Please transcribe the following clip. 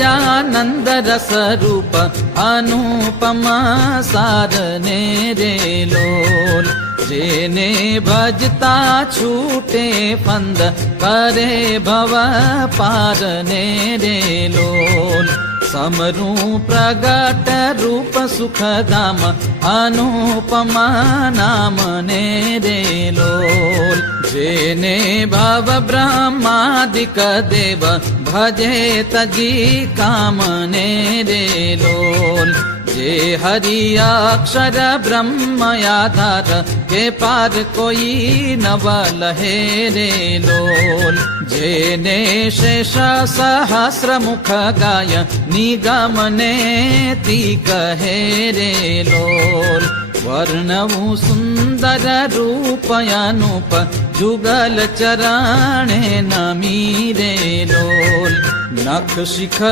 જાનંદ રસ રૂપ અનુપમા સારને રે લોલ. જેને ભજતા છૂટે ફંદ કરે ભવ પારને રે લોલ. સમરૂ પ્રગટ રૂપ સુખધામ અનુપમા નામને રે લોલ. જેને ભવ બ્રહ્માદિક દેવ ભજે તજી કામને રે લોલ. જે હરિ અક્ષર બ્રહ્મ આધાર કે પાર કોઈ નવ લહે રે લોલ. જેને શેષ સહસ્ર મુખ ગાય નિગમને તી કહે રે લોલ. વર્ણવું સુંદર રૂપ અનુપ જુગલ ચરણે નમી રે લોલ. નખ શિખ